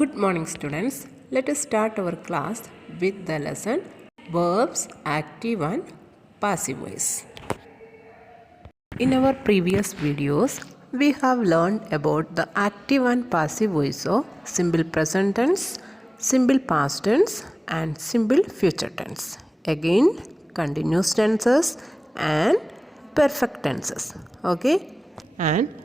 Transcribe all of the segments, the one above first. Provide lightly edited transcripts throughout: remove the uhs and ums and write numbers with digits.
Good morning, students. Let us start our class with the lesson Verbs Active and Passive Voice. In our previous videos, we have learned about the active and passive voice of simple present tense, simple past tense, and simple future tense. Again, continuous tenses and perfect tenses. Okay, and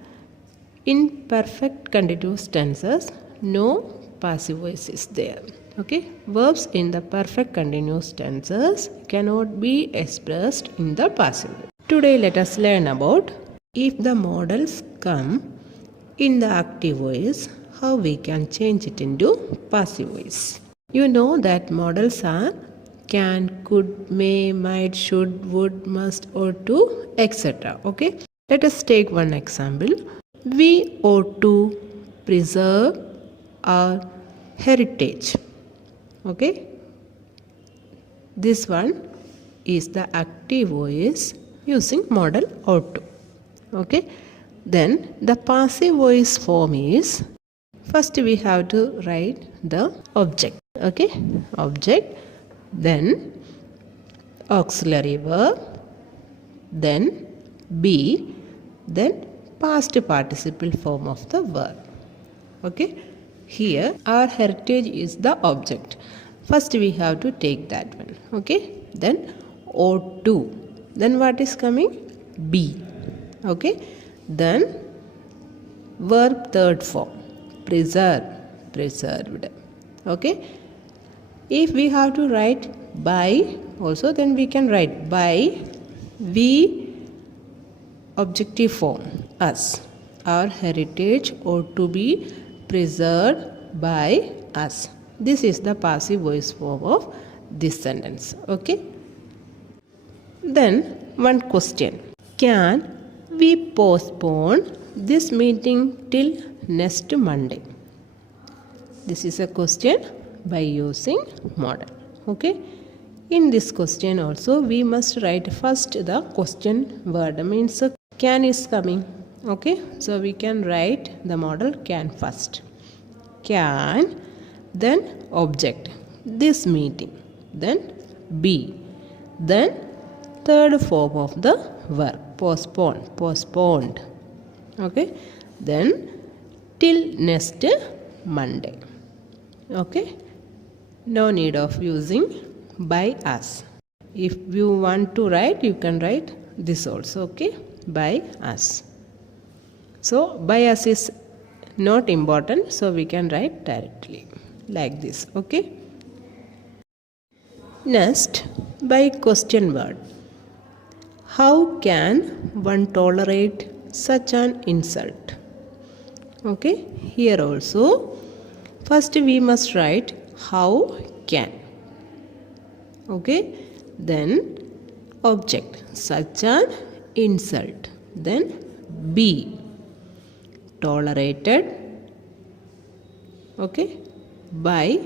in perfect continuous tenses, no passive voice is there. Okay, verbs in the perfect continuous tenses cannot be expressed in the passive voice. Today, let us learn about if the modals come in the active voice, how we can change it into passive voice. You know that modals are can, could, may, might, should, would, must, ought to, etc. Okay, let us take one example. We ought to preserve our heritage. Okay, this one is the active voice using modal ought to. Okay, then the passive voice form is, first we have to write the object. Okay, object, then auxiliary verb, then be, then past participle form of the verb. Okay, here our heritage is the object. First we have to take that one. Okay, then ought to, then what is coming? Be. Okay, then verb third form, preserve, preserved. Okay, if we have to write by also, then we can write by, we, objective form, us. Our heritage ought to be preserved by us. This is the passive voice form of this sentence. Okay, then one question: can we postpone this meeting till next Monday? This is a question by using modal. Okay, in this question also we must write first the question word, means can is coming. Okay, so we can write the modal can first. Can, then object, this meeting, then be, then third form of the verb, postpone, postponed. Okay, then till next Monday. Okay, no need of using by us. If you want to write, you can write this also. Okay, by us. So by us is not important, so we can write directly like this. Okay, next, by question word: how can one tolerate such an insult? Okay, here also first we must write how can. Okay, then object, such an insult, then be, tolerated. Okay, by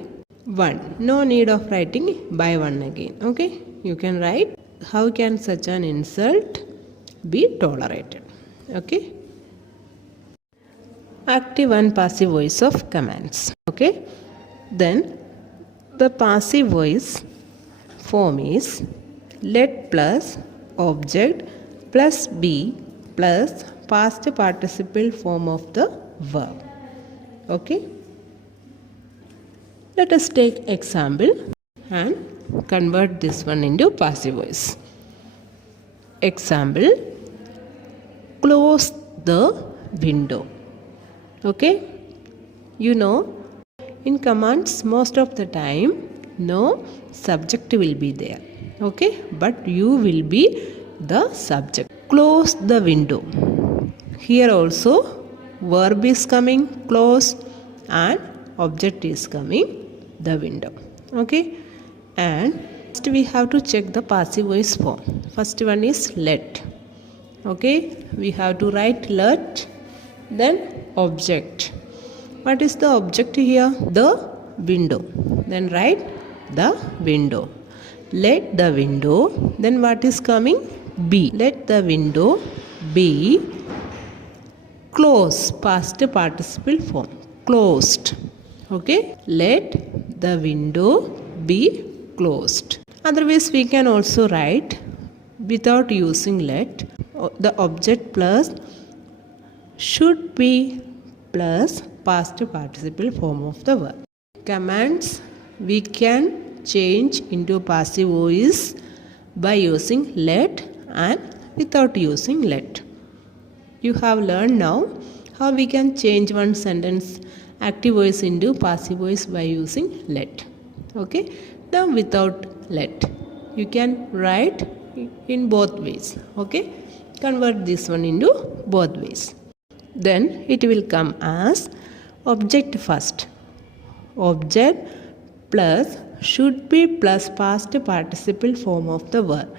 one, no need of writing by one again. Okay, you can write how can such an insult be tolerated. Okay, active and passive voice of commands. Okay, then the passive voice form is let plus object plus be plus past participle form of the verb. Okay, let us take example and convert this one into passive voice. Example: close the window. Okay, you know in commands most of the time no subject will be there. Okay, but you will be the subject. Close the window. Here also verb is coming close and object is coming the window. Okay, and next we have to check the passive voice form. First one is let. Okay, we have to write let, then object. What is the object here? The window. Then write the window. Let the window, then what is coming? Be. Let the window be close, past participle form, closed. Okay, let the window be closed. Otherwise, we can also write without using let, the object plus should be plus past participle form of the verb. Commands we can change into passive voice by using let and without using let. You have learned now how we can change one sentence active voice into passive voice by using let. Okay, now without let you can write in both ways. Okay, convert this one into both ways. Then it will come as object first. Object plus should be plus past participle form of the verb.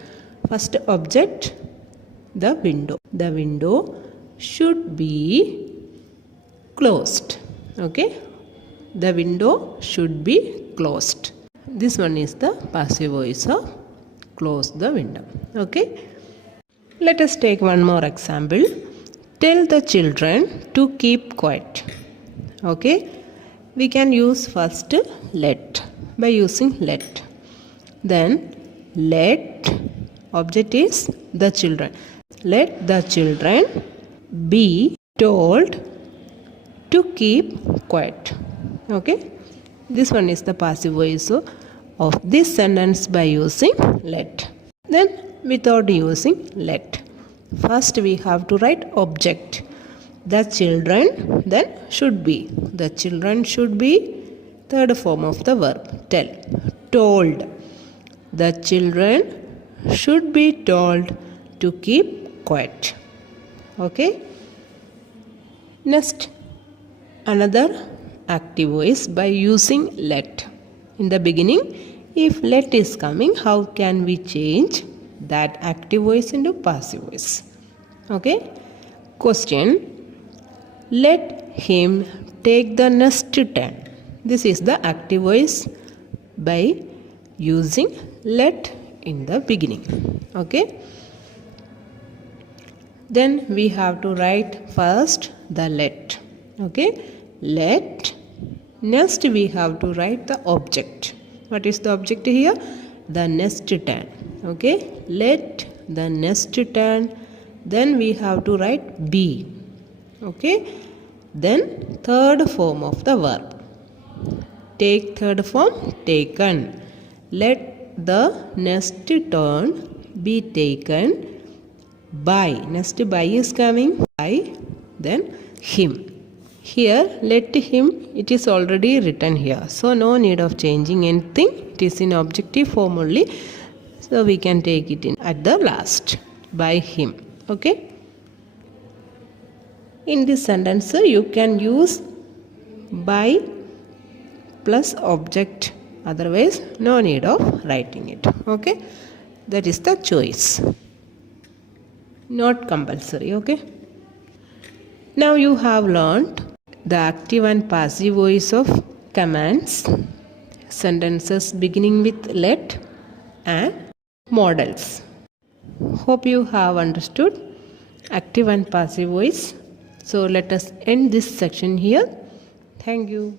First object, the window. The window should be closed. Okay, the window should be closed. This one is the passive voice of close the window. Okay, let us take one more example. Tell the children to keep quiet. Okay, we can use first let by using let. Then let object is the children. Let the children be told to keep quiet. Okay, this one is the passive voice of this sentence by using let. Then without using let, first we have to write object, the children, then should be. The children should be third form of the verb tell. Told, the children should be told to keep quiet. Okay, next another active voice by using let. In the beginning, if let is coming, how can we change that active voice into passive voice? Okay, question, let him take the next turn. This is the active voice by using let in the beginning. Okay, then we have to write first the let. Okay, let. Next we have to write the object. What is the object here? The next turn. Okay, let the next turn. Then we have to write be. Okay, then third form of the verb. Take third form, taken. Let the next turn be taken by. Next by is coming by, then him. Here let him, it is already written here, so no need of changing anything. It is in objective form only, so we can take it in at the last, by him. Okay, in this sentence you can use by plus object, otherwise no need of writing it. Okay, that is the choice, not compulsory. Okay, now you have learned the active and passive voice of commands, sentences beginning with let, and models. Hope you have understood active and passive voice. So let us end this section here. Thank you.